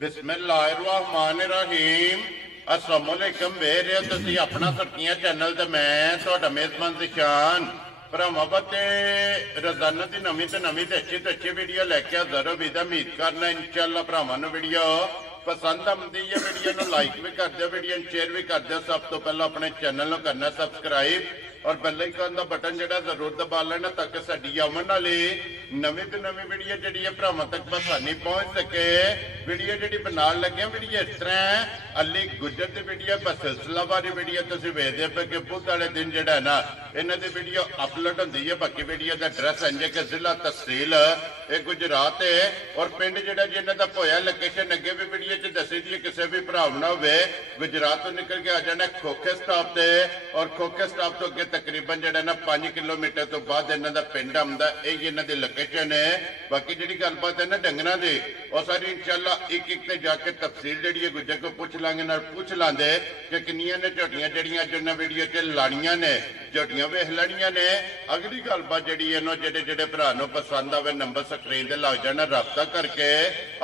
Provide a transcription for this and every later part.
बिस्मिल्लाहिर्रहमानिर्रहीम अस्सलाम वालेकुम वेख रहे हो तुसी अपना सरकियां चैनल ते मैं तुहाडा मेजबान दिशान भरावां ते रोजाना की नवीं ते अच्छी वीडियो लैके हाज़र हो भी उम्मीद करना इंशाअल्लाह भरावां नूं वीडियो पसंद आती है। वीडियो नूं लाइक भी कर दियो, वीडियो शेयर भी कर दियो। सब तो पहला अपने चैनल नूं करना सब्सक्राइब और बेल आइकन का बटन जिहड़ा जरूर दबा लेना ताकि साडी आउण वाली नवीं तो नवीं वीडियो जिहड़ी है भरावां तक बसानी पहुंच सके। वीडियो जिहड़ी बनाउण लगे वीडियो इस तरह अली गुजर की वीडियो बस सिलसिलावारी वीडियो तुसीं वेखदे पे कि बुध वाले दिन जिहड़ा है ना इन्हां दी वीडियो अपलोड होंदी है। बाकी वीडियो का एड्रैस इंज कि जिला तहसील ये गुजरात है और पिंड जिहड़ा जी इन्हां दा पोया लोकेशन अगे भी वीडियो च दसी दी किसी भी भरा ना हो गुजरात तो निकल के आ जाना खोखे स्टॉप से और खोखे स्टॉप तो अगे तकरीबन जिहड़ा ना 5 किलोमीटर तो बाद इन्हां दा पिंड आउंदा यही इन्हां दी लोकेशन है। बाकी जिहड़ी गलबात है ना डंगरां दी और सारी इंशाअल्लाह एक एक ते जाके तफसील जिहड़ी है गुजर को पूछ लांगे नाल पूछ लांदे कि किन्नियां ने झोटियां जिहड़ियां अज उन्हां वीडियो च लाणियां ने झोटियां वेख लैणियां ने। अगली गलबात जिहड़ी है ना जिहड़े जिहड़े भरा नूं पसंद आवे नंबर स्क्रीन ते लग जाना रब्ता करके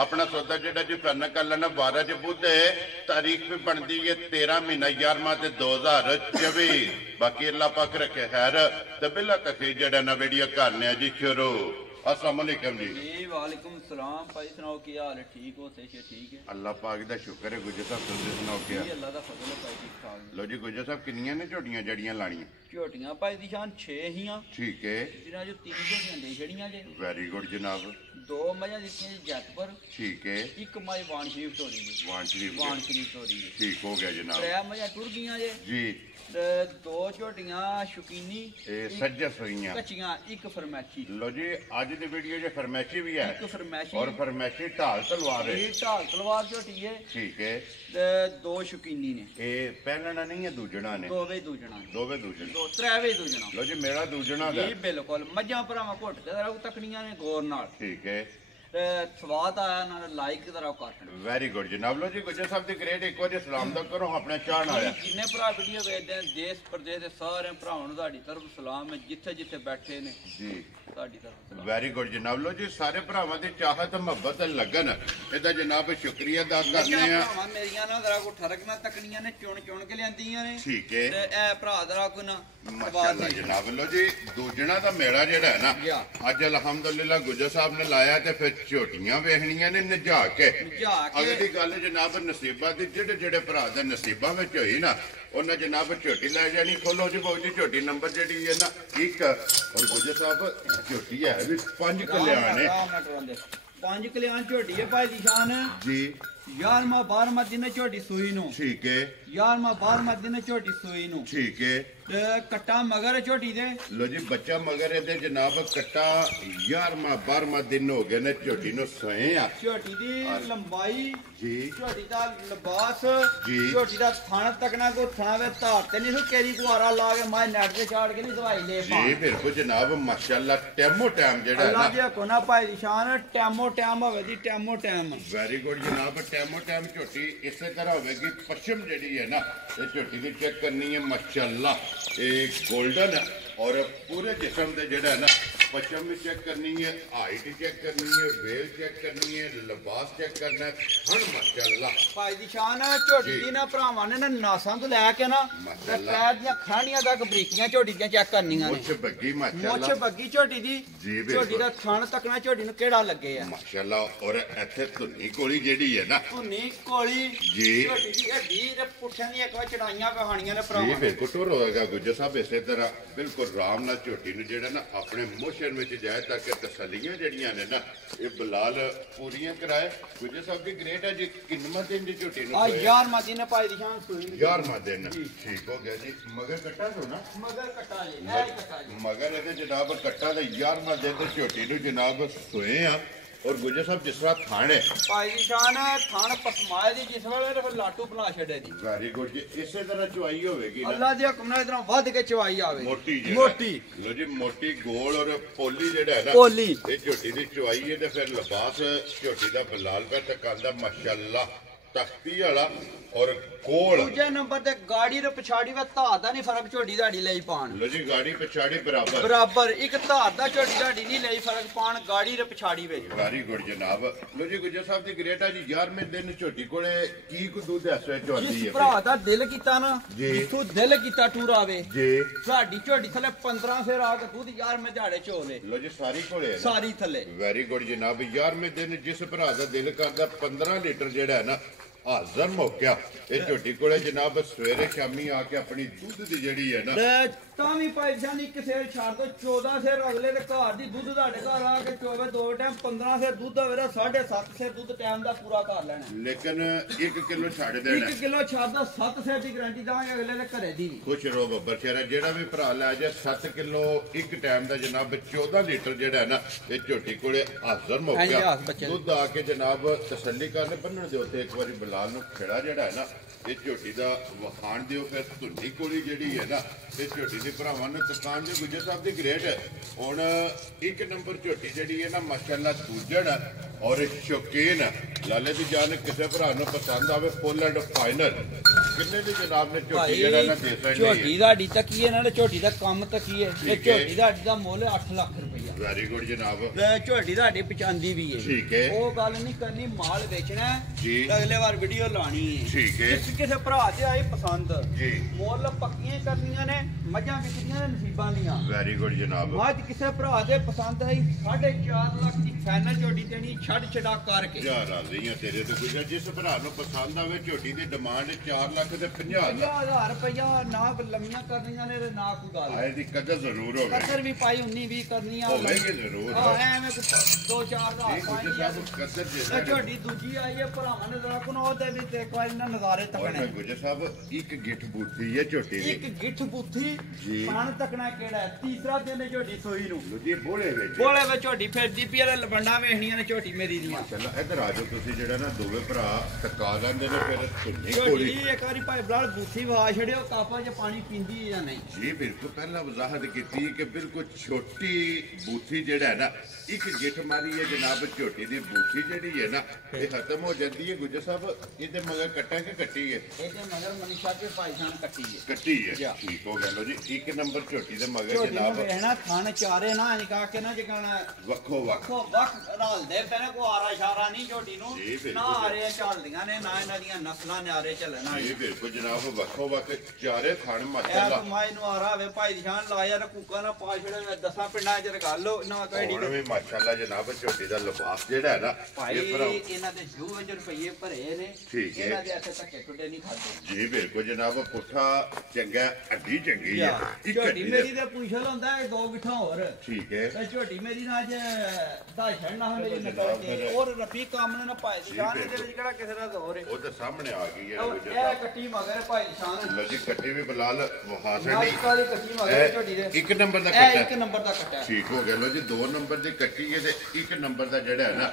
अपना सौदा जिहड़ा जी फाइनल कर लेना। 12 च बुध तारीख भी बनती है 13 महीना 11वां ते 2024। बाकी अल्लाह पाक रखे खैर ते बिला तक जिहड़ा ना वीडियो करने जी शुरू। अस्सलाम वालेकुम जी। वालेकुम सलाम भाई, सुनाओ की हाल है? ठीक हो? सेहत ठीक है? अल्लाह पाक दा शुक्र है। गुजर साहब तुसीं सुनाओ क्या? अल्लाह दा फजल है भाई, ठीक ठाक। लो जी गुजर साहब किन्नियां ने झोटियां जड़ियां लाणियां? झोटियां भाई दी शान 6 हियां। ठीक है। जिन्हां जो 3 झोटियां दे छड़ियां जे। वेरी गुड जनाब। 2 मझां दित्तियां जी जैतपुर। ठीक है। एक मझ वाण शरीफ तोरी जी। वाण शरीफ तोरी जी। ठीक हो गया जनाब। 3 मझां टुर गईयां जे जी। 2 झोटियां शुकीनी सज्जस होईयां कच्चियां, एक फरमैशी। लो जी आज दी वीडियो च फरमैशी भी है। एक फरमैशी और फरमैशी ढाल तलवार है। ढाल तलवार झोटी है। ठीक है। 2 शुकीनी ने। ए पहलना नहीं है दूजणा ने? दोवे दूजणा। दोवे दूजण। 3वे दूजणा। लो जी मेरा दूजणा दा जी बिल्कुल। मझां भरावां घुट के रहू तकड़ियां ने गौर नाल। ठीक है। स्वाद आया ना लाइक जरा कर। वेरी गुड जनाब। लो जी गुजर साहब दी ग्रेट एक बार सलाम दा करो अपने चाहण आया जिन्ने भरा वीडियो वेखदे हैं देश प्रदेश दे सारे भरावां नूं साडी तरफ सलाम है जिथे जिथे बैठे ने जी साडी तरफ सलाम। वेरी गुड जनाब। लो जी सारे भरावां दी चाहत मुहब्बत लगन इहदा जनाब शुक्रिया अदा करने आ। भरावां मेरियां ना जरा को ठरक ना तकड़ियां ने चुन के लियांदियां ने। ठीक है। ते ए भरा जरा को ना माशाअल्लाह जनाब। लो जी दूजणा दा मेला जेड़ा है ना अज अल्हम्दुलिल्लाह गुजर साहब ने लाया ते फिर झोटियां वेखणियां ने नजा के। अगली गल जनाब नसीबा दी जेड़े जेड़े भरा दे नसीबां विच होई ना उन्हें जनाब झोटी लै जानी। खोलो जी बाबू जी झोटी नंबर जी है ना 1 और गुजर साहब झोटी है भी 5 कल्याण है। 5 कल्याण झोटी है भाई दी शान जी। 11वां 12वां दिन झोटी सूई नो। ठीक है। 11वां 12वां दिन झोटी सूई नो। ठीक है। कट्टा मगर झोटी दे। लो जी बच्चा मगर है जनाब कट्टा 11वां 12वां दिन हो गए ने झोटी नो सोए आ। झोटी दी लंबाई जी, झोटी दा लिबास जी, झोटी दा थाना तकना को थाना वे धार ते नहीं केरी कुआरा ला के मैं नेट ते छाड़ के नहीं दवाई ले पा। जी बिल्कुल जनाब माशाअल्लाह टैमो टैम जेड़ा है ना अल्लाह दे कोना भाई दी शान टैमो टैम होवे दी टैमो टैम। वेरी गुड जनाब। टैमो टैम झोटी इसे तरह होगी पश्चिम जी है ना ये झोटी की चेक करनी है माशाअल्लाह एक गोल्डन और पूरे जिसम से जड़ा है ना पश्चिम भी चेक करनी है, हाइट चेक करनी है, वेल चेक करनी है, लिबास चेक करना है। हन माशाअल्लाह भाई दी शान झोटी दी ना भरावां ने ना नासां तो लैके ना पैर दियां खाणियां तक बरीकियां झोटी दियां चेक करनियां ने। मुछ बग्गी माशाअल्लाह। मुछ बग्गी झोटी दी जी। झोटी दा थान तकना झोटी नूं केड़ा लगे है माशाअल्लाह। और इत्थे धुनी कोली जेड़ी है ना धुनी कोली जी झोटी दी हड्डी ते पुट्ठे दी एक चढ़ाइयां कहानियां ने भरावां। जी बिल्कुल टुर होएगा गुजर साहब इसे तरह बिल्कुल आराम नाल झोटी नूं जेड़ा ना अपने मोशन में जाए ताकि तसलियां जड़ियां ने ना ये बिलाल पूरियां कराए। गुजर साहब की ग्रेट है जी। किन्नवां दिन दी झोटी नूं 11वां दिन पाई दी शान सूई 11वां दिन ठीक हो गया जी। मगर कट्टा तो ना मगर कट्टा जी मगर ये जनाब कट्टा दा 11वां दिन दी झोटी नूं जनाब सोए आ। और गुजर साहब जिस तरह थाने भाई जी शान थान पसमाए दी जिस वेले फिर लाटू बना छड़े दी। वेरी गुड जी। इसे तरह चुवाई होवेगी ना अल्लाह दे हुक्म नाल इधरों वध के चुवाई आवे मोटी मोटी। लो जी मोटी गोल और पोली जेड़ा है ना पोली ये झोटी दी चुवाई है ते फिर लिबास झोटी दा बिलाल का तकांदा माशाअल्लाह ਤਖਤੀ ਵਾਲਾ ਔਰ ਕੋਲ ਦੂਜੇ ਨੰਬਰ ਤੇ ਗਾੜੀ ਦੇ ਪਛਾੜੀ ਵੇ ਧਾਰ ਦਾ ਨਹੀਂ ਫਰਕ ਝੋਟੀ ਦਾੜੀ ਲਈ ਪਾਣ ਲੋ ਜੀ ਗਾੜੀ ਪਛਾੜੀ ਬਰਾਬਰ ਬਰਾਬਰ ਇੱਕ ਧਾਰ ਦਾ ਝੋਟੀ ਦਾੜੀ ਨਹੀਂ ਲਈ ਫਰਕ ਪਾਣ ਗਾੜੀ ਦੇ ਪਛਾੜੀ ਵਿੱਚ ਵੈਰੀ ਗੁੱਡ ਜਨਾਬ। ਲੋ ਜੀ ਗੁੱਜਰ ਸਾਹਿਬ ਦੀ ਗ੍ਰੇਟ ਆ ਜੀ 11ਵੇਂ ਦਿਨ ਝੋਟੀ ਕੋਲੇ ਕੀ ਕੁ ਦੁੱਧ ਇਸ ਵੇਲੇ ਚੋਂਦੀ ਜਿਸ ਹੈ ਭਰਾ ਦਾ ਦਿਲ ਕੀਤਾ ਨਾ ਜੀ। ਜਿੱਥੋਂ ਦਿਲ ਕੀਤਾ ਟੂਰ ਆਵੇ ਜੀ ਸਾਡੀ ਝੋਟੀ ਥੱਲੇ 15 ਸਿਰ ਆ ਕੇ ਦੁੱਧ ਯਾਰ ਮੈਂ ਝਾੜੇ ਝੋਲੇ ਲੋ ਜੀ ਸਾਰੀ ਕੋਲੇ ਹੈ ਨਾ? ਸਾਰੀ ਥੱਲੇ ਵੈਰੀ ਗੁੱਡ ਜਨਾਬ। 11ਵੇਂ ਦਿਨ ਜਿਸ ਭਰਾ ਦਾ ਦਿਲ ਕਰਦਾ 15 ਲੀਟਰ ਜਿਹੜਾ ਹੈ ਨਾ ਹਾਜ਼ਰ ਮੌਕਿਆ ਇਹ ਝੋਟੀ ਕੋਲੇ ਜਨਾਬ ਸਵੇਰੇ ਸ਼ਾਮੀ ਆ ਕੇ ਆਪਣੀ ਦੁੱਧ ਦੀ ਜਿਹੜੀ ਹੈ ਨਾ ਤੇ ਤਾਂ ਵੀ ਭਾਈ ਜਾਨ ਇੱਕ ਸਿਰ ਛੱਡ ਦੋ 14 ਸਿਰ ਅਗਲੇ ਦੇ ਘਰ ਦੀ ਦੁੱਧ ਤੁਹਾਡੇ ਘਰ ਆ ਕੇ ਚੋਵੇ ਦੋ ਟਾਈਮ 15 ਸਿਰ ਦੁੱਧ ਹੋਵੇ ਤਾਂ 7.5 ਸਿਰ ਦੁੱਧ ਟਾਈਮ ਦਾ ਪੂਰਾ ਕਰ ਲੈਣਾ ਲੇਕਿਨ 1 ਕਿਲੋ ਛੱਡ ਦੇਣਾ 1 ਕਿਲੋ ਛੱਡ ਦੋ 7 ਸਿਰ ਦੀ ਗਾਰੰਟੀ ਦਵਾਂਗੇ ਅਗਲੇ ਦੇ ਘਰੇ ਦੀ ਖੁਸ਼ ਰਹੋ ਬੱਬਰ ਸ਼ੇਰਾ ਜਿਹੜਾ ਵੀ ਭਰਾ ਲੈ ਜਾ 7 ਕਿਲੋ ਇੱਕ ਟਾਈਮ ਦਾ ਜਨਾਬ 14 ਲੀਟਰ ਜਿਹੜਾ ਹੈ ਨਾ ਇਹ ਝੋਟੀ ਕੋਲੇ ਹਾਜ਼ਰ ਹਾਂਜੀ, ਮੌਕਿਆ ਹਾਜ਼ਰ ਬੱਚੇ ਦੁੱਧ ਆ ਕੇ ਜਨਾਬ ਤਸੱਲੀ ਕਰਨ ਬੰਨਣ ਦੇ ਉੱਤੇ ਇੱਕ ਵਾਰੀ ਬਲਾਲ ਨੂੰ ਖੇੜਾ ਜਿਹੜਾ ਹੈ ਨਾ ਇਹ ਝੋਟੀ ਦਾ ਵਖਾਣ ਦਿਓ ਫਿਰ ਧੁੰਨੀ ਕੋਲੀ ਜਿਹੜੀ ਹੈ ਨਾ ਇਹ ਝੋਟੀ ਦੇ ਭਰਾਵਾਂ ਨੂੰ ਦੁਕਾਨ ਦੇ ਗੁੱਜਰ ਸਾਹਿਬ ਦੀ ਗ੍ਰੇਟ ਹੈ। ਹੁਣ 1 ਨੰਬਰ ਝੋਟੀ ਜਿਹੜੀ ਹੈ ਨਾ ਮਾਸ਼ਾਅੱਲਾ ਦੂਜਣ ਔਰ ਸ਼ੌਕੀਨ ਲਾਲੇ ਦੀ ਜਾਨ ਕਿਸੇ ਭਰਾ ਨੂੰ ਪਸੰਦ ਆਵੇ ਫੁੱਲ ਐਂਡ ਫਾਈਨਲ ਕਿੰਨੇ ਦੀ ਜਨਾਬ ਨੇ ਝੋਟੀ ਜਿਹੜਾ ਨਾ ਦੇ ਸਕਦੀ ਝੋਟੀ ਦਾੜੀ ਤੱਕੀ ਇਹਨਾਂ ਨੇ ਝੋਟੀ ਦਾ ਕੰਮ ਤੱਕੀ ਹੈ ਇਹ ਠੀਕ ਹੈ। ਝੋਟੀ ਦਾੜੀ ਦਾ ਮੁੱਲ 8 ਲੱਖ ਰੁਪਈਆ ਵੈਰੀ ਗੁੱਡ ਜਨਾਬ। ਤੇ ਝੋਟੀ ਦਾੜੀ ਪਚਾਂਦੀ ਵੀ ਹੈ ਠੀਕ ਹੈ। ਉਹ ਗੱਲ ਨਹੀਂ ਕਰਨੀ ਮਾਲ ਵੇਚਣਾ ਹੈ ਜੀ। ਤੇ ਅਗਲੇ ਵਾਰ ਵੀਡੀਓ ਲਾਣੀ ਹੈ ਠੀਕ ਹੈ। ਕਿਸੇ ਭਰਾ ਤੇ ਆਈ ਪਸੰਦ ਜੀ। ਮੁੱਲ ਪੱਕੀਆਂ ਕਰਨੀਆਂ ਨੇ ਮੱਝਾਂ ਵਿਕਦੀਆਂ ਨੇ ਨਸੀਬਾਂ ਦੀਆਂ ਵੈਰੀ ਗੁੱਡ ਜਨਾਬ। ਮੱਝ ਕਿਸੇ ਭਰਾ ਦੇ ਪਸੰਦ ਆਈ 4.5 ਲੱਖ ਦੀ ਫਾਈਨਲ ਝੋਟੀ ਦੇਣੀ ਛੱਡ ਛਡਾ ਕਰਕੇ ਜਾ ਰਾਜ਼ੀ ਆ ਤੇਰੇ ਤੋਂ ਗੁਜਰ ਜਿਸ ਭਰਾ ਨੂੰ ਪਸੰਦ ਆਵੇ ਝੋਟੀ ਦੀ ਡਿਮਾਂਡ 4 ਲੱਖ ਤੇ 50 ਲੱਖ 50,000 ਰੁਪਇਆ ਨਾ ਲੰਮੀਆਂ ਕਰਨੀਆਂ ਨੇ ਤੇ ਨਾ ਕੋਈ ਗੱਲ ਆਏ ਦੀ ਕਦਰ ਜ਼ਰੂਰ ਹੋਵੇ ਕਦਰ ਵੀ ਪਾਈ 19-20 ਕਰਨੀਆਂ ਹੋਵੇਗੀ ਜ਼ਰੂਰ। ਐਵੇਂ 2-4 ਦਾ ਇਹ ਗੁਜਰ ਸਾਹਿਬ ਕਦਰ ਤੇ ਦੇ ਝੋਟੀ ਦੂਜੀ ਆਈ ਹੈ ਭਰਾਵਾਂ ਨੇ ਜ਼ਰਾ ਕੋਨ ਉਹਦੇ ਵੀ ਤੇ ਇੱਕ ਵਾਰੀ ਨਾ ਨਜ਼ਾਰੇ ਔਰ ਮੈਂ ਤੱਕਣੇ ਗੁਜਰ ਸਾਹਿਬ ਇੱਕ ਗਿੱਠ ਬੂਟੀ ਹੈ ਝੋਟੀ ਇੱਕ ਦੀ ਗਿੱਠ ਬੁੱਥੀ ਜੀ। ਪਾਣ ਤੱਕਣਾ ਕਿਹੜਾ ਹੈ? ਤੀਸਰਾ ਦਿਨ ਹੈ ਝੋਟੀ ਸੋਈ ਨੂੰ ਲੁਜੀ ਬੋਲੇ ਵਿੱਚ ਬੋਲੇ ਵਿੱਚ ਝੋਟੀ ਫਿਰਦੀ ਪਈ ਆ ਲਵੰਡਾ ਵੇਖਣੀਆਂ ਨੇ ਝੋਟੀ ਮੇਰੀ ਦੀਆਂ ਚੱਲ ਇੱਧਰ ਆ ਜਾਓ ਤੁਸੀਂ ਜਿਹੜਾ ਨਾ ਦੋਵੇਂ ਭਰਾ ਟਕਾ ਲੈਂਦੇ ਨੇ ਫਿਰ ਧੁੰਨੀ ਝੋਟੀ ਕੋਲੀ ਇੱਕ ਵਾਰੀ ਭਾਈ ਬਰਾੜ ਬੂਥੀ ਵਾ ਛੜਿਓ ਕਾਪਾ 'ਚ ਪਾਣੀ ਪੀਂਦੀ ਹੈ ਜਾਂ ਨਹੀਂ ਜੀ ਬਿਲਕੁਲ ਪਹਿਲਾਂ ਵਜ਼ਾਹਤ ਕੀਤੀ ਕਿ ਬਿਲਕੁਲ ਛੋਟੀ ਬੂਥੀ ਜਿਹੜਾ ਹੈ ਨਾ ਇੱਕ ਗਿੱਠ ਮਾਰੀ ਹੈ ਜਨਾਬ ਝੋਟੀ ਦੀ ਬੂਥੀ ਜਿਹੜੀ ਹੈ ਨਾ ਇਹ ਖਤਮ ਹੋ ਜਾਂਦੀ ਹੈ ਗੁੱਜਰ ਸਾਹਿਬ ਇਹਦੇ ਮਗਰ ਕੱਟਾਂ ਕਿ ਕੱਟੀ ਹੈ ਇਹਦੇ ਮਗਰ ਮਨੀਸ਼ਾ ਕੇ ਭਾਈ ਜਾਨ ਕੱਟੀ ਹੈ ਕੱਟੀ ਜਾ। ਹੈ ਠੀਕ ਹੋ ਗਿਆ ਲੋ ਜੀ 1 ਨੰਬਰ ਝੋਟੀ ਦੇ ਮਗਰ ਝੋਟੀ ਨੂੰ ਜਨਾਬ ਵੇਖਣਾ ਥਣ ਚਾਰੇ ਨਾ ਨਿਕਾ ਕੇ ਨਾ ਜਿਕਣਾ ਵੱਖੋ ਵੱਖ ਕੋ ਵਕ ਰਲਦੇ ਪੈਣੇ ਕੋ ਆਰਾ ਇਸ਼ਾਰਾ ਨਹੀਂ ਝੋਟੀ ਨੂੰ ਜੀ, ਬਿਲਕੁਲ। ਨਾ ਆਰੇ ਚੱਲਦੀਆਂ ਨੇ ਨਾ ਇਹਨਾਂ ਦੀਆਂ ਨਸਲਾਂ ਨਿਆਰੇ ਚੱਲਣ ਵਾਲੀ ਇਹ ਬਿਲਕੁਲ ਜਨਾਬ ਵੱਖੋ ਵੱਖ ਚਾਰੇ ਥਣ ਇਹ ਮਾਸ਼ਾਅੱਲਾ ਕਮਾਈ ਨੂੰ ਆਰਾ ਵੇ ਭਾਈ ਜਾਨ ਲਾਇਆ ਨਾ ਕੂਕਾ ਨਾ ਪਾ ਛੜੇ ਦਸਾਂ ਪਿੰਡਾਂ 'ਚ ਗੱਲ ਨਾ ਕਹਿੜੀ ਹੁਣ ਵੀ ਮਾਸ਼ਾਅੱਲਾ ਜਨਾਬ ਝੋਟੀ ਦਾ ਲਿਬਾਸ ਜਿਹੜਾ ਹੈ ਨਾ ਭਾਈ ਇਹ ਭਰਾ ਇਹਨਾਂ ਦੇ ਜੂ ਵਿੱਚ ਰੁਪਏ ਭਰੇ ਨੇ ਠੀਕ ਹੈ। ਇਹਨਾਂ ਦੇ ਇੱਥੇ ਧੱਕੇ ਟੁੱਟੇ ਨਹੀਂ ਖਾਦੇ ਜੀ ਬਿਲਕੁਲ ਜਨਾਬ ਪੁੱਠਾ ਚੰਗਾ ਅੱਡੀ ਚੰਗੀ ਹੈ ਇੱਕ ਝੋਟੀ ਅੱਡੀ ਮੇਰੀ ਦਾ- ਤੇ ਪੁੱਛਲ ਹੁੰਦਾ ਹੈ 2 ਗਿੱਠਾਂ ਹੋਰ ਠੀਕ ਹੈ ਤੇ ਝੋਟੀ ਮੇਰੀ ਨਾ ਅੱਜ ਦਾ ਛੜਨਾ ਮੇਰੀ ਚਲੋ ਨਿਕਲ ਜਨਾਬ ਕੇ ਫਿਰ- ਔਰ ਰਫੀ ਕੰਮ ਨੇ ਨਾ ਭਾਈ ਦੀ ਜਾਨ ਦੇ ਬਿਲਕੁਲ। ਵਿੱਚ ਕਿਹੜਾ ਕਿਸੇ ਦਾ ਜ਼ੋਰ ਹੈ ਉਹ ਤਾਂ ਸਾਹਮਣੇ ਆ ਗਈ ਹੈ ਉਹ ਗੁੱਜਰ ਇਹ ਸਾਹਿਬ ਕੱਟੀ ਮਗਰ ਭਾਈ ਨਿਸ਼ਾਨ ਲੋ ਜੀ ਕੱਟੀ ਵੀ ਬਲਾਲ ਵਹਾ ਨਾਲ ਛੱਡੀ ਕਾਲੀ ਕੱਟੀ ਮਗਰ ਝੋਟੀ ਦੇ 1 ਨੰਬਰ ਦਾ ਇਹ 1 ਕੱਟਾ ਨੰਬਰ ਦਾ ਕੱਟਾ ਹੈ। ਠੀਕ ਹੋ ਗਿਆ ਲੋ ਜੀ 2 ਨੰਬਰ ਦੀ ਕੱਟੀ ਹੈ ਤੇ 1 ਨੰਬਰ ਦਾ ਜਿਹੜਾ ਹੈ ਨਾ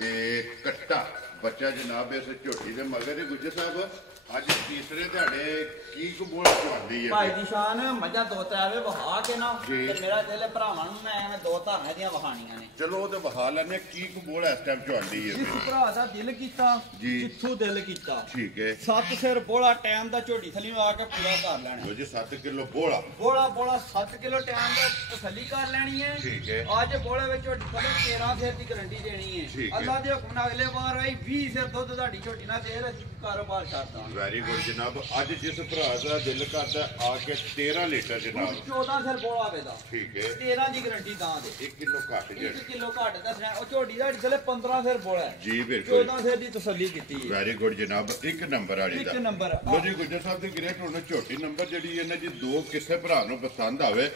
ਇਹ ਕੱਟਾ ਬੱਚਾ ਜਨਾਬ ਇਸ ਝੋਟੀ ਦੇ ਮਗਰ ਹੀ ਗੁੱਜਰ ਸਾਹਿਬ ਅੱਜ ਤੀਸਰੇ ਦਿਹਾੜੇ ਕੀ ਕਬੂਲ ਚੁਆਂਦੀ ਭਾਈ ਹੈ ਦੀ ਸ਼ਾਨ ਮੱਝਾਂ ਦੋ ਤਰਾਵੇ ਵਹਾ ਕੇ ਨਾ ਜੀ। ਤੇ ਮੇਰਾ ਦਿਲ ਭਰਾਵਾਂ ਨੂੰ ਮੈਂ ਐਵੇਂ 2 ਧਾਰਨਾਂ ਦੀਆਂ ਵਹਾਣੀਆਂ ਨੇ ਚਲੋ ਉਹ ਤੇ ਵਹਾ ਲੈਣੇ ਕੀ ਕਬੂਲ ਇਸ ਟਾਈਮ ਚੁਆਂਦੀ ਹੈ ਜਿਸ ਫਿਰ। ਭਰਾ ਦਾ ਦਿਲ ਕੀਤਾ ਜੀ। ਜਿੱਥੋਂ ਦਿਲ ਕੀਤਾ ਠੀਕ ਹੈ 7 ਸਿਰ ਬੋਲਾ ਟਾਈਮ ਦਾ ਝੋਟੀ ਥਲੀਓ ਆ ਕੇ ਪੂਰਾ ਕਰ ਲੈਣਾ ਲੋ ਜੀ 7 ਕਿਲੋ ਬੋਲਾ ਬੋਲਾ 7 ਕਿਲੋ ਟਾਈਮ ਦਾ ਤਸੱਲੀ ਕਰ ਲੈਣੀ ਹੈ ਠੀਕ ਹੈ। ਅੱਜ ਬੋਲੇ ਵਿੱਚ ਝੋਟੀ ਕੋਲ 13 ਸਿਰ ਦੀ ਗਰੰਟੀ ਦੇਣੀ ਠੀਕ ਹੈ ਹੈ। ਅੱਲਾ ਦੇ ਹੁਕਮ ਨਾਲ ਅਗਲੇ ਵਾਰ ਆਈ 20 ਸਿਰ ਦੁੱਧ ਤੁਹਾਡੀ ਝੋਟੀ ਨਾਲ ਦੇ ਅਸੀਂ ਕਾਰੋਬਾਰ ਛੱਡਦਾ ਵੈਰੀ ਗੁੱਡ ਜਨਾਬ ਅੱਜ ਜਿਸ ਭਰਾ ਦਾ ਦਿਲ ਕਰਦਾ ਆ ਕੇ 13 ਲੀਟਰ ਜਨਾਬ 14 ਸਿਰ ਬੋਲਾ ਵੇਦਾ ਠੀਕ ਹੈ 13 ਦੀ ਗਰੰਟੀ ਦਾਂ ਦੇ 1 ਕਿਲੋ ਘੱਟ 1 ਜਿਹੜਾ ਕਿਲੋ ਘੱਟ ਦੱਸਣਾ ਉਹ ਝੋਟੀ ਦਾ ਥਲੇ 15 ਸਿਰ ਬੋਲਾ ਹੈ ਜੀ ਬਿਲਕੁਲ 14 ਸਿਰ ਦੀ ਤਸੱਲੀ ਕੀਤੀ ਹੈ ਵੈਰੀ ਗੁੱਡ ਜਨਾਬ 1 ਨੰਬਰ ਵਾਲੀ ਇੱਕ ਦਾ ਨੰਬਰ ਲੋ ਜੀ ਗੁੱਜਰ ਸਾਹਿਬ ਦੀ ਗ੍ਰੇਟ ਹੁਣ ਝੋਟੀ ਨੰਬਰ ਜਿਹੜੀ ਹੈ ਨਾ ਜੀ 2 ਕਿਸੇ ਭਰਾ ਨੂੰ ਪਸੰਦ ਆਵੇ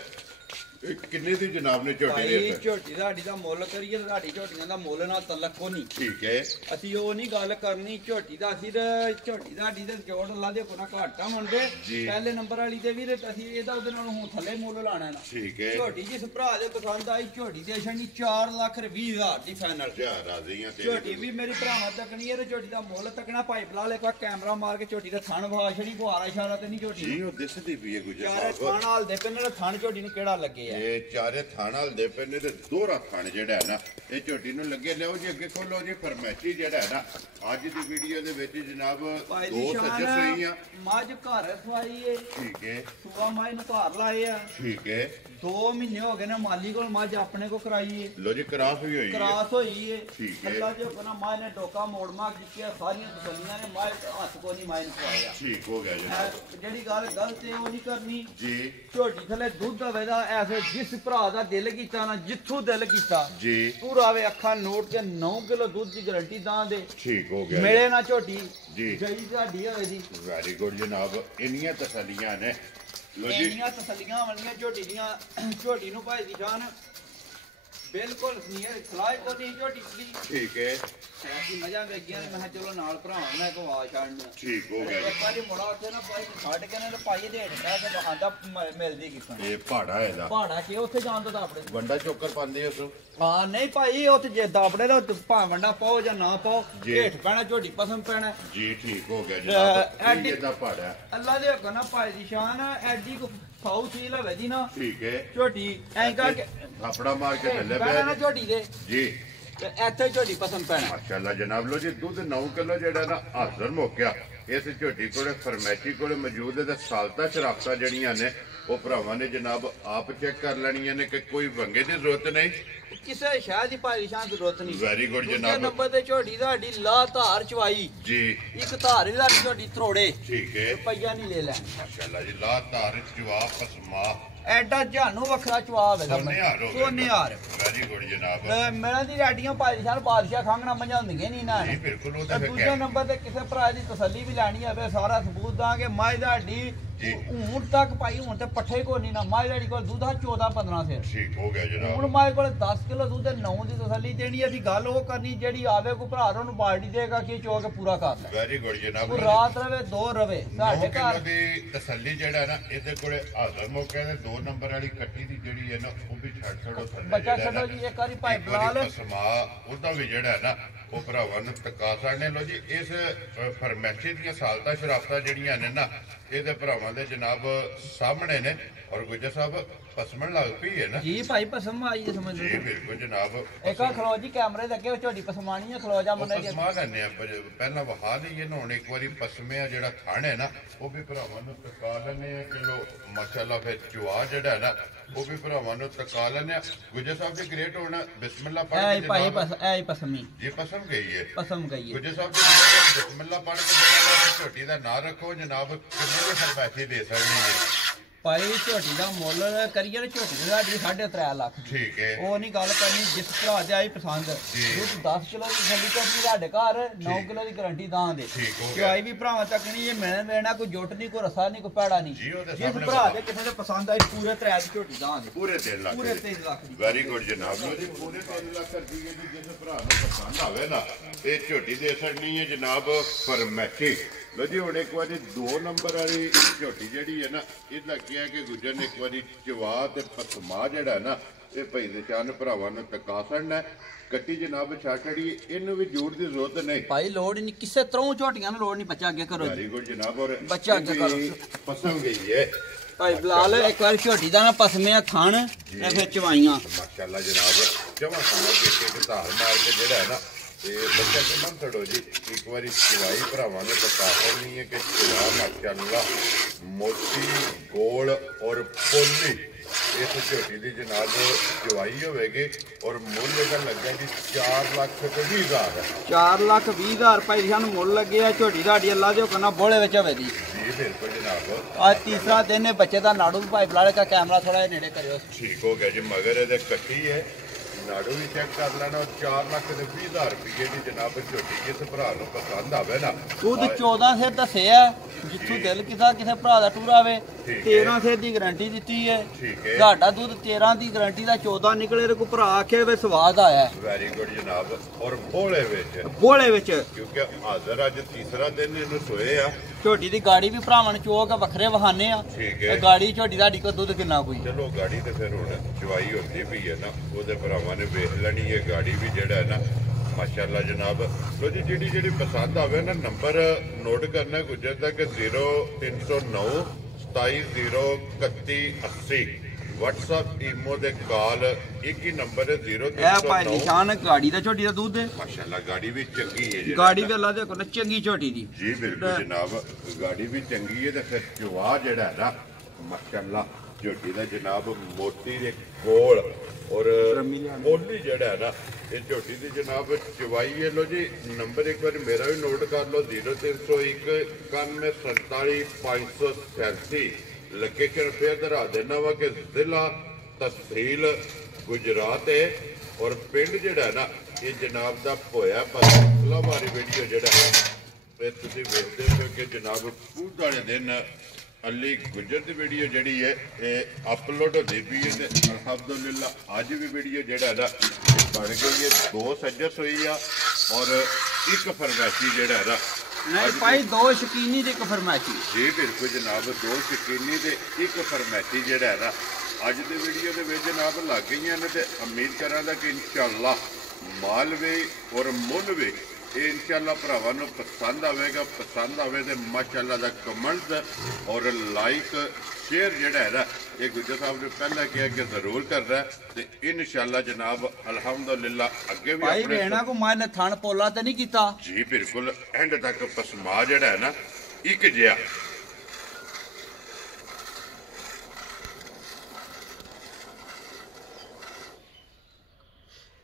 ਇਹ ਕਿੰਨੇ ਦੀ ਜਨਾਬ ਨੇ ਝੋਟੀ ਭਾਈ ਦੇ ਝੋਟੀ ਸਾਡੀ ਦਾ ਮੁੱਲ ਕਰੀਏ ਤਾਂ ਸਾਡੀ ਝੋਟੀਆਂ ਦਾ ਮੁੱਲ ਨਾਲ ਤਲਕ ਕੋ ਨਹੀਂ ਠੀਕ ਹੈ ਅਸੀਂ ਉਹ ਨਹੀਂ ਗੱਲ ਕਰਨੀ ਝੋਟੀ ਦਾ ਅਸੀਂ ਤੇ ਝੋਟੀ ਸਾਡੀ ਤੇ ਜੋੜ ਲਾ ਦੇ ਕੋਨਾ ਘਾਟਾ ਮੁੰਡੇ ਜੀ। ਪਹਿਲੇ ਨੰਬਰ ਵਾਲੀ ਤੇ ਵੀ ਤੇ ਅਸੀਂ ਇਹਦਾ ਉਹਦੇ ਨਾਲ ਹੁਣ ਥੱਲੇ ਮੁੱਲ ਲਾਣਾ ਨਾ ਠੀਕ ਹੈ ਝੋਟੀ ਜਿਸ ਭਰਾ ਦੇ ਪਸੰਦ ਆਈ ਝੋਟੀ ਦੇ ਛਣੀ 4,20,000 ਦੀ ਫਾਈਨਲ ਜਾ ਰਾਜ਼ੀਆਂ ਝੋਟੀ ਵੀ ਮੇਰੀ ਭਰਾਵਾਂ ਤੱਕਣੀ ਹੈ ਤੇ ਝੋਟੀ ਦਾ ਮੁੱਲ ਤੱਕਣਾ ਭਾਈ ਬਲਾ ਲੈ ਕੋ ਕੈਮਰਾ ਮਾਰ ਕੇ ਝੋਟੀ ਦਾ ਥਣ ਵਾ ਛੜੀ ਗੁਹਾਰਾ ਇਸ਼ਾਰਾ ਤੇ ਨਹੀਂ ਝੋਟੀ ਜੀ ਉਹ ਦਿਸਦੀ ਵੀ ਹੈ ਗੁੱਜਰ ਯਾਰ ਸਾਹਿਬ ਥਣ ਹਾਲ ਦੇ ਪੈਣ ਥਣ ਝੋਟੀ ਨੂੰ ਕਿਹੜਾ ਲੱਗੇ ਪਏ ਆ। ਇਹ ਚਾਰੇ ਥਾਣ ਹਲਦੇ ਪਏ ਨੇ ਤੇ ਦੋਹਰਾ ਥਾਣ ਜਿਹੜਾ ਹੈ ਨਾ ਇਹ ਝੋਟੀ ਨੂੰ ਲੱਗੇ। ਲਿਓ ਜੀ ਅੱਗੇ ਖੋਲੋ ਜੀ। ਫਰਮੈਸ਼ੀ ਜਿਹੜਾ ਹੈ ਨਾ ਅੱਜ ਦੀ ਵੀਡੀਓ ਦੇ ਵਿੱਚ ਜਨਾਬ ਦੋ ਸੱਜੇ ਸੂਈਆਂ ਮੱਝ ਘਰ ਸਵਾਈ ਏ। ਠੀਕ ਹੈ। ਸੂਆ ਮੱਝ ਨੂੰ ਘਰ ਲਾਏ ਆ। ਠੀਕ ਹੈ। 2 ਮਹੀਨੇ ਹੋ ਗਏ ਨੇ ਮਾਲੀ ਕੋਲ ਮੱਝ ਆਪਣੇ ਕੋ ਕਰਾਈ ਏ। ਲੋ ਜੀ ਕਰਾਸ ਵੀ ਹੋਈ ਹੈ। ਕਰਾਸ ਹੋਈ ਏ। ਠੀਕ ਹੈ। ਅੱਲਾ ਜੋ ਕਨਾ ਮੱਝ ਨੇ ਟੋਕਾ ਮੋੜ ਮਾਰ ਕੀਤੀਆਂ ਸਾਰੀਆਂ ਤਸੱਲੀਆਂ ਨੇ ਮੱਝ ਹੱਥ ਕੋ ਨਹੀਂ ਮੱਝ ਨੂੰ ਖਵਾਇਆ। ਠੀਕ ਹੋ ਗਿਆ ਜਨਾਬ। ਜਿਹੜੀ ਗੱਲ ਗਲਤ ਏ ਉਹ ਨਹੀਂ ਕਰਨੀ ਜੀ। ਝੋਟੀ ਥੱਲੇ ਦੁੱਧ ਹੋਵੇਗਾ ਐਸੇ ਜਿਸ ਭਰਾ ਦਾ ਦਿਲ ਕੀਤਾ ਨਾ ਜਿੱਥੋਂ ਦਿਲ ਕੀਤਾ ਜੀ ਪੂਰਾ ਵੇ ਅੱਖਾਂ ਨੋਟ ਕੇ 9 ਕਿਲੋ ਦੁੱਧ ਦੀ ਗਾਰੰਟੀ ਦਾਂ ਦੇ। ਠੀਕ ਹੋ ਗਿਆ ਮਿਲੇ ਨਾ ਝੋਟੀ ਜੀ ਜਈ ਤੁਹਾਡੀ ਹੋਵੇ ਦੀ। ਵੈਰੀ ਗੁੱਡ ਜਨਾਬ। ਇੰਨੀਆਂ ਤਸੱਲੀਆਂ ਨੇ। ਲੋ ਜੀ ਇੰਨੀਆਂ ਤਸੱਲੀਆਂ ਵਾਲੀਆਂ ਝੋਟੀ ਦੀਆਂ। ਝੋਟੀ ਨੂੰ ਭਾਈ ਦੀ ਜਾਨ ਬਿਲਕੁਲ ਨੀਅਰ ਖਲਾਈ ਕੋ ਨਹੀਂ ਝੋਟੀ ਦੀ। ਠੀਕ ਹੈ। ਐਸੀ ਮਜ਼ਾ ਵੇਖਿਆ ਮੈਂ ਕਿਹਾ ਚਲੋ ਨਾਲ ਭਰਾਵਾਂ ਮੈਂ ਕੋ ਆਵਾਜ਼ ਛੱਡਣੀ। ਠੀਕ ਹੋ ਗਿਆ ਇੱਕ ਵਾਰੀ ਮੁੜਾ ਉੱਥੇ ਨਾ ਭਾਈ ਛੱਡ ਕੇ ਨਾ ਭਾਈ ਦੇ ਹੇਠ ਕਹਿ ਕੇ ਆਂਦਾ ਮਿਲਦੀ ਕਿਥੋਂ। ਇਹ ਪਹਾੜਾ ਇਹਦਾ ਪਹਾੜਾ ਕਿ ਉੱਥੇ ਜਾਣ ਤੋਂ ਆਪਣੇ ਵੰਡਾ ਚੋਕਰ ਪਾਉਂਦੇ ਉਸ ਹਾਂ ਨਹੀਂ ਭਾਈ ਉੱਥੇ ਜੇ ਦਾਪੜੇ ਦਾ ਭਾਵੇਂ ਵੰਡਾ ਪਾਓ ਜਾਂ ਨਾ ਪਾਓ ਜੀ। ਹੇਠ ਪੈਣਾ ਝੋਟੀ ਪਸੰਦ ਪੈਣਾ ਜੀ। ਠੀਕ ਹੋ ਗਿਆ ਜਨਾਬ। ਐਡੀ- ਇਹਦਾ ਪਹਾੜਾ ਅੱਲਾ ਦੇ ਹੁਕਮ ਨਾਲ ਭਾਈ ਦੀ ਸ਼ਾਨ ਆ, ਐਡੀ ਕੋ ਫਾਉ ਸੀ ਲਵੇ ਦੀ ਨਾ ਠੀਕ ਹੈ। ਝੋਟੀ ਐਂ ਕਰਕੇ ਥਾਪੜਾ ਮਾਰ ਕੇ ਥੱਲੇ ਪੈਣਾ ਨਾ ਪਿਆ ਝੋਟੀ ਦੇ ਜੀ। ਤੇ ਇੱਥੇ ਝੋਟੀ ਪਸੰਦ ਪੈਣਾ। ਮਾਸ਼ਾਅੱਲਾ ਜਨਾਬ। ਲੋ ਜੀ ਦੁੱਧ 9 ਕਿਲੋ ਜਿਹੜਾ ਨਾ ਹਾਜ਼ਰ ਮੁੱਕਿਆ ਇਸ ਝੋਟੀ ਕੋਲੇ ਫਰਮੈਸ਼ੀ ਕੋਲੇ ਮੌਜੂਦ ਹੈ ਤੇ ਸਾਲਤਾ ਸ਼ਰਾਬਤਾਂ ਜਿਹੜੀਆਂ ਨੇ ਉਹ ਭਰਾਵਾਂ ਨੇ ਜਨਾਬ ਆਪ ਚੈੱਕ ਕਰ ਲੈਣੀਆਂ ਨੇ ਕਿ ਕੋਈ ਵੰਗੇ ਦੀ ਜ਼ਰੂਰਤ ਨਹੀਂ। ਕਿਸੇ ਸ਼ਾਇਦ ਦੀ ਭਾਈ ਸ਼ਾਨ ਜ਼ਰੂਰਤ ਨਹੀਂ। ਵੈਰੀ ਗੁੱਡ ਦੂਜੇ ਜਨਾਬ। ਨੰਬਰ ਤੇ ਝੋਟੀ ਤੁਹਾਡੀ ਲਾ ਧਾਰ ਚਵਾਈ ਜੀ। ਇੱਕ ਧਾਰ ਦੀ ਝੋਟੀ ਤਰੋੜੇ ਠੀਕ ਹੈ। ਰੁਪਈਆ ਨਹੀਂ ਲੈ ਲੈ। ਮਾਸ਼ਾਅੱਲਾ ਜੀ। ਲਾ ਧਾਰ ਜਵਾਬ ਫਸਮਾ ਐਡਾ ਜਾਨੂ ਵੱਖਰਾ ਚਵਾਬ ਹੈਗਾ। ਸੋਨੇ ਹਾਰ ਹੋ ਗਏ। ਸੋਨੇ ਹਾਰ। ਵੈਰੀ ਗੁੱਡ ਜਨਾਬ। ਮੇਰਾ ਦੀ ਰਾਡੀਆਂ ਭਾਈ ਸ਼ਾਨ ਬਾਦਸ਼ਾਹ ਖਾਂਗਣਾ ਮੰਝਾਂ ਹੁੰਦੀਆਂ ਨਹੀਂ ਨਾ। ਜੀ ਬਿਲਕੁਲ ਉਹ ਤੇ ਤਾਂ ਦੂਜੇ ਨੰਬਰ ਤੇ ਕਿਸੇ ਭਰਾ ਦੀ ਤਸੱਲੀ ਵੀ ਲੈਣੀ ਹੋਵੇ ਸਾਰਾ ਸਬੂਤ ਦਾਂਗੇ। ਮੱਝ ਤੁਹਾਡੀ ਜੀ। ਹੁਣ ਤੱਕ ਭਾਈ ਹੁਣ ਤੇ ਪੱਠੇ ਕੋ ਨਹੀਂ ਨਾ। ਮੱਝ ਤੁਹਾਡੀ ਕੋਲ ਦੁੱਧ ਆ 14-15 ਸਿਰ। ਠੀਕ ਹੋ ਗਿਆ ਹੁਣ ਜਨਾਬ। ਮਾਏ ਕੋਲ 10 ਕਿਲੋ ਦੁੱਧ ਤੇ 9 ਦੀ ਤਸੱਲੀ ਦੇਣੀ। ਅਸੀਂ ਗੱਲ ਉਹ ਕਰਨੀ ਜਿਹੜੀ ਆਵੇ ਕੋ ਭਰਾ ਉਹਨੂੰ ਬਾਲਟੀ ਦੇਗਾ ਕਿ ਚੋ ਕੇ ਪੂਰਾ ਕਰ ਲੈ। ਵੈਰੀ ਗੁੱਡ ਜਨਾਬ। ਉਹ ਰਾਤ ਰਵੇ 2 ਰਵੇ 9 ਸਾਡੇ ਕਿਲੋ ਘਰ। ਦੀ ਤਸੱਲੀ ਜਿਹੜਾ ਨਾ ਇਹਦੇ ਕੋਲੇ ਹਾਜ਼ਰ ਮੌਕੇ ਦੇ 2 ਨੰਬਰ ਵਾਲੀ ਕੱਟੀ ਦੀ ਜਿਹੜੀ ਹੈ ਨਾ ਉਹ ਵੀ ਛੱਡ ਛੱਡੋ ਥੱਲੇ ਬੱਚਾ ਜਿਹੜਾ ਛੱਡੋ ਨਾ, ਜੀ ਇੱਕ ਵਾਰੀ ਭਾਈ ਇੱਕ ਵਾਰੀ ਬਲਾਲ। ਪਸਮਾ ਉਹਦਾ ਵੀ ਜਿਹੜਾ ਹੈ ਨਾ ਉਹ ਭਰਾਵਾਂ ਨੂੰ ਟਕਾ ਸਕਦੇ। ਲੋ ਜੀ ਇਸ ਫਰਮੈਸ਼ੀ ਦੀਆਂ ਸਾਲਤਾ ਸ਼ਰਾਬਤਾਂ ਜਿਹੜੀਆਂ ਨੇ ਨਾ ਇਹਦੇ ਭਰਾਵਾਂ ਦੇ ਜਨਾਬ ਸਾਹਮਣੇ ਨੇ। ਔਰ ਗੁੱਜਰ ਸਾਹਿਬ ਪਸਮਣ ਲੱਗ ਪਈ ਹੈ ਨਾ। ਜੀ ਭਾਈ ਪਸਮ ਆਈ ਜੇ ਸਮਝ ਜੀ ਲਓ। ਬਿਲਕੁਲ ਜਨਾਬ। ਇੱਕ ਆ ਖਲੋ ਜੀ ਕੈਮਰੇ ਦੇ ਅੱਗੇ ਝੋਟੀ ਪਸਮਾਣੀ ਆ ਖਲੋ ਜਾ ਉਹ ਮੁੰਡੇ ਜੀ। ਪਸਮਾ ਲੈਣੇ ਆ ਪਹਿਲਾਂ ਵਹਾ ਲਈਏ ਨਾ। ਹੁਣ ਇੱਕ ਵਾਰੀ ਪਸਮਿਆ ਜਿਹੜਾ ਥਣ ਹੈ ਨਾ ਉਹ ਵੀ ਭਰਾਵਾਂ ਨੂੰ ਟਕਾ ਲੈਣੇ ਆ। ਚਲੋ ਮਾਸ਼ਾਅੱਲਾ ਫਿਰ ਚੁਆ ਜਿਹੜਾ ਹੈ ਨਾ ਉਹ ਵੀ ਭਰਾਵਾਂ ਨੂੰ ਟਕਾ ਲੈਣੇ ਆ। ਗੁੱਜਰ ਸਾਹਿਬ ਦੀ ਗ੍ਰੇਟ ਹੋਣਾ ਬਿਸਮਿਲ੍ਲਾ ਪੜ੍ਹ ਐ ਕੇ ਭਾਈ ਜਨਾਬ ਐ ਪਸਮੀ ਜੀ ਪਸਮ ਗਈ ਹੈ। ਪਸਮ ਗਈ ਹੈ। ਗੁੱਜਰ ਸਾਹਿਬ ਦੀ ਬਿਸਮਿਲ੍ਲਾ ਪੜ੍ਹ ਕੇ ਜਨਾਬ ਝੋਟੀ ਦਾ ਨਾਂ ਰੱਖੋ ਜਨਾਬ। ਕਿੰਨੇ ਦੇ ਫਰਮਾਇਸ਼ੀ ਦੇ ਸਕਦੇ ਨੇ ਭਾਈ ਝੋਟੀ ਦਾ ਮੁੱਲ ਕਰੀਏ ਤੇ ਝੋਟੀ ਦਾ 3.5 ਲੱਖ। ਠੀਕ ਹੈ। ਉਹ ਨਹੀਂ ਗੱਲ ਕਰਨੀ ਜਿਸ ਭਰਾ ਦੇ ਆਈ ਪਸੰਦ। ਜੀ। ਦੁੱਧ 10 ਕਿਲੋ ਦੀ ਥੱਲੀ ਕਰਨੀ ਤੁਹਾਡੇ ਘਰ 9 ਕਿਲੋ ਦੀ ਗਾਰੰਟੀ ਦਾਂ ਦੇ। ਠੀਕ ਹੋ ਗਿਆ। ਚਵਾਈ ਵੀ ਭਰਾਵਾਂ ਤੱਕ ਨਹੀਂ ਇਹ ਮਿਲਣਾ ਕੋਈ ਜੁੱਟ ਨਹੀਂ ਕੋਈ ਰਸਾ ਨਹੀਂ ਕੋਈ ਪੈੜਾ ਨਹੀਂ। ਜੀ, ਉਹਦੇ ਜਿਸ ਸਾਹਮਣੇ ਭਰਾ ਦੇ ਕਿਸੇ ਦੇ ਪਸੰਦ ਆਈ ਪੂਰੇ 3 ਦੀ ਝੋਟੀ ਦਾਂ ਦੇ। ਪੂਰੇ 3 ਲੱਖ ਪੂਰੇ 3 ਲੱਖ ਦੀ। ਵੈਰੀ ਗੁੱਡ ਜਨਾਬ। ਲੋ ਜੀ ਪੂਰੇ 3 ਲੱਖ ਰੁਪਏ ਦੀ ਜਿਸ ਭਰਾ ਨੂੰ ਪਸੰਦ ਆਵੇ ਨਾ ਇਹ ਝੋਟੀ ਦੇ ਸਕਣੀ ਹੈ ਜਨਾਬ ਫਰਮੈਸ਼ੀ। ਲੋ ਜੀ ਹੁਣ ਇੱਕ ਵਾਰੀ 2 ਨੰਬਰ ਵਾਲੀ ਝੋਟੀ ਜਿਹੜੀ ਹੈ ਨਾ ਇਹ ਲੱਗਿਆ ਕਿ ਗੁੱਜਰ ਨੇ ਇੱਕ ਵਾਰੀ ਚਵਾ ਤੇ ਪਸਮਾ ਜਿਹੜਾ ਨਾ ਇਹ ਭਾਈ ਦੇ ਚਾਨ ਭਰਾਵਾਂ ਨੂੰ ਟਕਾ ਛੱਡਣਾ। ਕੱਟੀ ਜਨਾਬ ਛਾਟੜੀ ਇਹਨੂੰ ਵੀ ਜੋੜ ਦੀ ਜ਼ਰੂਰਤ ਨਹੀਂ ਭਾਈ ਲੋੜ ਨਹੀਂ ਕਿਸੇ ਤਰ੍ਹਾਂ ਝੋਟੀਆਂ ਨੂੰ ਲੋੜ ਨਹੀਂ। ਬੱਚਾ ਅੱਗੇ ਕਰੋ ਜੀ। ਵੈਰੀ ਗੁੱਡ ਜਨਾਬ। ਔਰ ਬੱਚਾ ਅੱਗੇ ਇਹ ਕਰੋ। ਵੀ ਪਸੰਦ ਗਈ ਹੈ ਭਾਈ ਬਲਾਲ ਇੱਕ ਵਾਰ ਝੋਟੀ ਦਾ ਨਾ ਪਸਮਿਆ ਥਣ ਤੇ ਫਿਰ ਚਵਾਈਆਂ। ਮਾਸ਼ਾਅੱਲਾ ਜਨਾਬ। ਜਮਾ ਸਾਰਾ ਦੇਖ ਕੇ ਧਾਰ ਮਾਰ ਕੇ ਜਿਹੜਾ ਹੈ ਨਾ ਤੇ ਬੱਚਾ ਤੇ ਮਨ ਛੜੋ ਜੀ ਇੱਕ ਵਾਰੀ ਚਵਾਈ ਭਰਾਵਾਂ ਨੇ ਬਤਾ ਕਰਨੀ ਹੈ ਕਿ ਚਵਾ ਮਾਸ਼ਾਅੱਲਾ ਮੋਟੀ ਗੋਲ ਔਰ ਪੋਲੀ ਇਸ ਝੋਟੀ ਦੀ ਜਨਾਬ ਚਵਾਈ ਹੋਵੇਗੀ। ਔਰ ਮੁੱਲ ਇਹਦਾ ਲੱਗਾ ਜੀ 4,20,000 4,20,000 ਭਾਈ ਸਾਨੂੰ ਮੁੱਲ ਲੱਗੇ ਆ। ਝੋਟੀ ਤੁਹਾਡੀ ਅੱਲਾ ਦੇ ਹੁਕਮ ਨਾਲ ਬੋਲੇ ਵਿੱਚ ਹੋਵੇ ਦੀ। ਜੀ ਬਿਲਕੁਲ ਜਨਾਬ। ਅੱਜ ਤੀਸਰਾ ਦਿਨ ਹੈ ਬੱਚੇ ਦਾ ਨਾੜੂ ਭਾਈ ਬਲਾਲੇ ਦਾ ਕੈਮਰਾ ਥੋੜਾ ਜਿਹਾ ਨੇੜੇ ਕਰਿਓ। ਠੀਕ ਹੋ ਗਿਆ ਜੀ। ਮਗਰ ਇਹਦੇ ਕੱਟੀ ਹੈ ਨਾੜੂ ਵੀ ਚੈੱਕ ਕਰ ਲੈਣਾ। 4,20,000 ਰੁਪਏ ਦੀ ਜਨਾਬ ਝੋਟੀ ਜਿਸ ਭਰਾ ਨੂੰ ਪਸੰਦ ਆਵੇ ਨਾ ਦੁੱਧ 14 ਸਿਰ ਦੱਸਿਆ ਜਿੱਥੋਂ ਦਿਲ ਕੀਤਾ ਕਿਸੇ ਭਰਾ ਦਾ ਟੂਰ ਆਵੇ। ਠੀਕ ਹੈ। 13 ਸਿਰ ਦੀ ਗਾਰੰਟੀ ਦਿੱਤੀ ਹੈ। ਠੀਕ ਹੈ। ਸਾਡਾ ਦੁੱਧ 13 ਦੀ ਗਾਰੰਟੀ ਦਾ 14 ਨਿਕਲੇ ਤੇ ਕੋਈ ਭਰਾ ਆਖੇ ਵੇ ਸਵਾਦ ਆਇਆ ਵੈਰੀ ਗੁੱਡ ਜਨਾਬ। ਔਰ ਬੋਲੇ ਵਿੱਚ ਬੋਲੇ ਵਿੱਚ ਕਿਉਂਕਿ ਹਾਜ਼ਰ ਅੱਜ ਤੀਸਰਾ ਦਿਨ ਇਹਨੂੰ ਸੋਏ ਆ। ਝੋਟੀ ਦੀ ਗਾੜੀ ਵੀ ਭਰਾਵਾਂ ਨੂੰ ਚੋਕ ਵੱਖਰੇ ਵਹਾਨੇ ਆ। ਠੀਕ ਹੈ। ਤੇ ਗਾੜੀ ਝੋਟੀ ਤੁਹਾਡੀ ਕੋ ਦੁੱਧ ਕਿੰਨਾ ਕੋਈ। ਚਲੋ ਗਾੜੀ ਤੇ ਫਿਰ ਹੁਣ ਚਵਾਈ ਹੁੰਦੀ ਪਈ ਹੈ ਨਾ ਉਹਦੇ ਭਰਾਵਾਂ ਨੇ ਵੇਖ ਲੈਣੀ ਹੈ ਗਾੜੀ ਵੀ ਜਿਹੜਾ ਹੈ ਨਾ ਮਾਸ਼ਾਅੱਲਾ ਜਨਾਬ। ਲੋ ਜੀ ਜਿਹੜੀ ਪਸੰਦ ਆਵੇ ਨਾ ਨੰਬਰ ਨੋਟ ਕਰਨਾ ਗੁੱਜਰ ਦਾ ਕਿ 0309 27 031 80 WhatsApp ਈਮੋ ਦੇ ਕਾਲ ਇੱਕ ਹੀ ਨੰਬਰ ਹੈ ਇਹ ਭਾਈ 0309 ਨਿਸ਼ਾਨ ਗਾੜੀ ਦਾ ਝੋਟੀ ਦਾ ਦੁੱਧ ਹੈ ਮਾਸ਼ਾਅੱਲਾ ਗਾੜੀ ਵੀ ਚੰਗੀ ਹੈ ਜੀ ਗਾੜੀ ਵੀ ਅੱਲਾ ਦੇ ਕੋਲ ਚੰਗੀ ਝੋਟੀ ਦੀ ਜੀ ਬਿਲਕੁਲ ਜਨਾਬ ਗਾੜੀ ਵੀ ਚੰਗੀ ਹੈ ਤੇ ਫਿਰ ਚਵਾ ਜਿਹੜਾ ਹੈ ਨਾ ਮਾਸ਼ਾਅੱਲਾ ਝੋਟੀ ਦਾ ਜਨਾਬ ਮੋਤੀ ਦੇ ਕੋਲ ਔਰ ਬੋਲੀ ਜਿਹੜਾ ਹੈ ਨਾ ਇਹ ਝੋਟੀ ਦੀ ਜਨਾਬ ਚਵਾਈ ਹੈ ਲੋ ਜੀ ਨੰਬਰ ਇੱਕ ਵਾਰ ਮੇਰਾ ਵੀ ਨੋਟ ਕਰ ਲਓ 0301 9147 ਲੋਕੇਸ਼ਨ ਫੇਰ ਦਰਾ ਦੇਣਾ ਵਾ ਕਿ ਜ਼ਿਲ੍ਹਾ ਤਹਿਸੀਲ ਗੁਜਰਾਤ ਹੈ ਔਰ ਪਿੰਡ ਜਿਹੜਾ ਹੈ ਨਾ ਇਹ ਜਨਾਬ ਦਾ ਹੋਇਆ ਪਸਲਾ ਵਾਲੀ ਵੀਡੀਓ ਜਿਹੜਾ ਹੈ ਇਹ ਤੁਸੀਂ ਵੇਖਦੇ ਹੋ ਕਿ ਜਨਾਬ ਖੂਦ ਵਾਲੇ ਦਿਨ ਅਲੀ ਗੁਜਰ ਦੀ ਵੀਡੀਓ ਜਿਹੜੀ ਹੈ ਇਹ ਅਪਲੋਡ ਹੁੰਦੀ ਪਈ ਹੈ ਤੇ ਅਲਹਮਦੁਲਿਲਾ ਅੱਜ ਵੀ ਵੀਡੀਓ ਜਿਹੜਾ ਨਾ ਬਣ ਗਈ ਹੈ 2 ਸੱਜਸ ਹੋਈ ਆ ਔਰ ਇੱਕ ਫਰਮਾਇਸ਼ੀ ਜਿਹੜਾ ਨਾ ਨਹੀਂ ਭਾਈ 2 ਸ਼ਕੀਨੀ ਤੇ ਇੱਕ ਫਰਮਾਇਸ਼ੀ ਜੀ ਬਿਲਕੁਲ ਜਨਾਬ 2 ਸ਼ਕੀਨੀ ਤੇ ਇੱਕ ਫਰਮਾਇਸ਼ੀ ਜਿਹੜਾ ਨਾ ਅੱਜ ਦੀ ਵੀਡੀਓ ਦੇ ਵਿੱਚ ਜਨਾਬ ਲੱਗ ਗਈਆਂ ਨੇ ਤੇ ਉਮੀਦ ਕਰਾਂਗਾ ਕਿ ਇਨਸ਼ਾਅੱਲਾ ਮਾਲ ਵੀ ਔਰ ਮੁੱਲ ਵੀ ਇਹ ਇਨਸ਼ਾਅੱਲਾ ਭਰਾਵਾਂ ਨੂੰ ਪਸੰਦ ਆਵੇਗਾ ਪਸੰਦ ਆਵੇ ਤੇ ਮਾਸ਼ਾਅੱਲਾ ਦਾ ਕਮੈਂਟ ਔਰ ਲਾਈਕ ਸ਼ੇਅਰ ਜਿਹੜਾ ਹੈ ਨਾ ਇਹ ਗੁੱਜਰ ਸਾਹਿਬ ਨੇ ਪਹਿਲਾਂ ਕਿਹਾ ਕਿ ਜ਼ਰੂਰ ਕਰਨਾ ਤੇ ਇਨਸ਼ਾਅੱਲਾ ਜਨਾਬ ਅਲਹਮਦੁਲਿਲਾ ਅੱਗੇ ਵੀ ਭਾਈ ਵੇਣਾ ਕੋ ਮੈਂ ਥਣ ਪੋਲਾ ਤੇ ਨਹੀਂ ਕੀਤਾ ਜੀ ਬਿਲਕੁਲ ਐਂਡ ਤੱਕ ਪਸਮਾ ਜਿਹੜਾ ਹੈ ਨਾ ਇੱਕ ਜਿਹਾ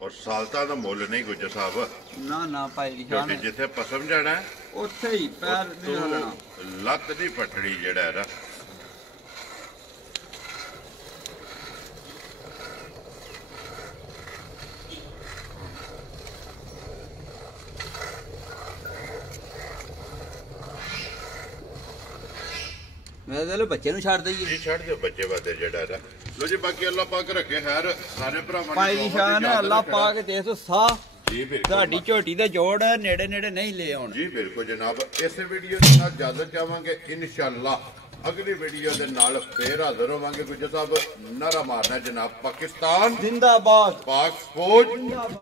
ਔਰ ਸਾਲਤਾ ਦਾ ਮੁੱਲ ਨਹੀਂ ਗੁੱਜਰ ਸਾਹਿਬ ਨਾ ਭਾਈ ਕਿਉਂਕਿ ਨਿਸ਼ਾਨ ਜਿੱਥੇ ਪਸਮ ਜਾਣਾ ਉੱਥੇ ਹੀ ਪੈਰ ਨਹੀਂ ਹਲਣਾ ਲੱਤ ਦੀ ਪਟੜੀ ਜਿਹੜਾ ਹੈ ਨਾ ਮੈਂ ਤਾਂ ਬੱਚੇ ਨੂੰ ਛੱਡ ਦਈਏ ਜੀ ਛੱਡ ਦਿਓ ਬੱਚੇ ਵਾਦੇ ਜਿਹੜਾ ਹੈ ਲੋ ਜੀ ਬਾਕੀ ਅੱਲਾਹ ਪਾਕ ਰੱਖੇ ਖੈਰ ਸਾਰੇ ਭਰਾਵਾਂ ਭਾਈ ਨਿਸ਼ਾਨ ਅੱਲਾ ਪਾਕ ਦੇਸ ਸਾਹ ਜੀ ਬਿਲਕੁਲ ਤੁਹਾਡੀ ਝੋਟੀ ਦੇ ਜੋੜ ਨੇੜੇ ਨੇੜੇ ਨਹੀਂ ਲੈ ਆਉਣ ਜੀ ਬਿਲਕੁਲ ਜਨਾਬ ਇਸੇ ਵੀਡੀਓ ਦੇ ਨਾਲ ਇਜਾਜ਼ਤ ਚਾਹਾਂਗੇ ਇਨਸ਼ਾਅੱਲਾ ਅਗਲੀ ਵੀਡੀਓ ਦੇ ਨਾਲ ਫੇਰ ਹਾਜ਼ਰ ਹੋਵਾਂਗੇ ਗੁੱਜਰ ਸਾਹਿਬ ਨਾਰਾ ਮਾਰਨਾ ਜਨਾਬ ਪਾਕਿਸਤਾਨ ਜ਼ਿੰਦਾਬਾਦ ਪਾਕ ਫੌਜ ਜ਼ਿੰਦਾਬਾਦ